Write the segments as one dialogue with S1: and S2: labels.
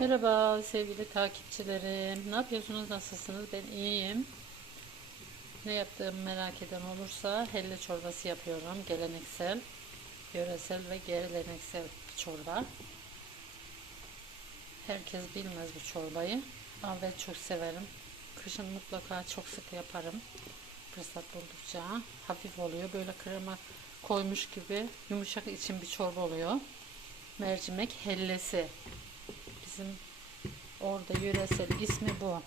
S1: Merhaba sevgili takipçilerim. Ne yapıyorsunuz? Nasılsınız? Ben iyiyim. Ne yaptığımı merak eden olursa helle çorbası yapıyorum. Geleneksel, yöresel ve geleneksel çorba. Herkes bilmez bu çorbayı ama ben çok severim. Kışın mutlaka çok sık yaparım. Fırsat buldukça. Hafif oluyor. Böyle krema koymuş gibi yumuşak için bir çorba oluyor. Mercimek hellesi. Bizim orada yöresel ismi bu.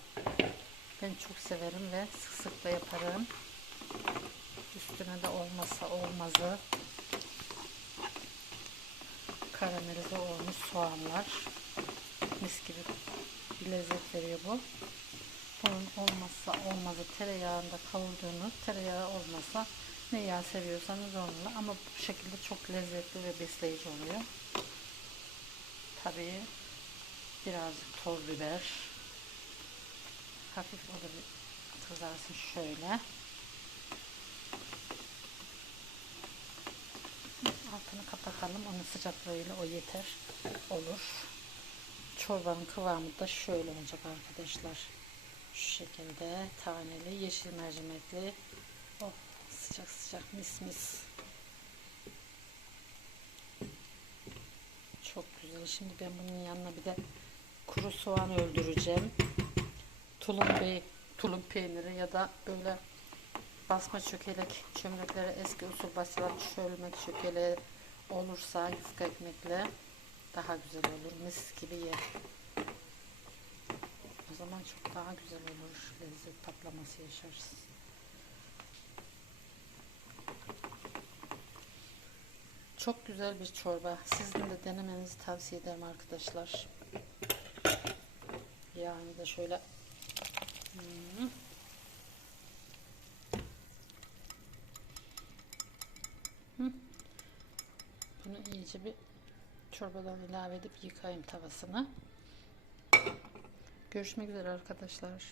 S1: Ben çok severim ve sık sık da yaparım. Üstüne de olmazsa olmazı karamelize olmuş soğanlar. Mis gibi bir lezzet veriyor bu. Bunun olmazsa olmazı tereyağında kavurduğunuz tereyağı olmasa ne yağ seviyorsanız onunla ama bu şekilde çok lezzetli ve besleyici oluyor. Tabii birazcık toz biber. Hafif o da bir kızarsın şöyle. Altını kapatalım. Onun sıcaklığıyla o yeter. Olur. Çorbanın kıvamı da şöyle olacak arkadaşlar. Şu şekilde taneli yeşil mercimekli. Oh sıcak sıcak mis mis. Çok güzel. Şimdi ben bunun yanına bir de kuru soğan öldüreceğim. Tulum, bey, tulum peyniri ya da böyle basma çökelek çömleklere eski usul basılan çölmek çökeleği olursa yufka ekmekle daha güzel olur. Mis gibi ye. O zaman çok daha güzel olur. Lezzet patlaması yaşarız. Çok güzel bir çorba. Sizin de denemenizi tavsiye ederim arkadaşlar yani da şöyle Hmm. Bunu iyice bir çorbadan ilave edip yıkayayım tavasını. Görüşmek üzere arkadaşlar.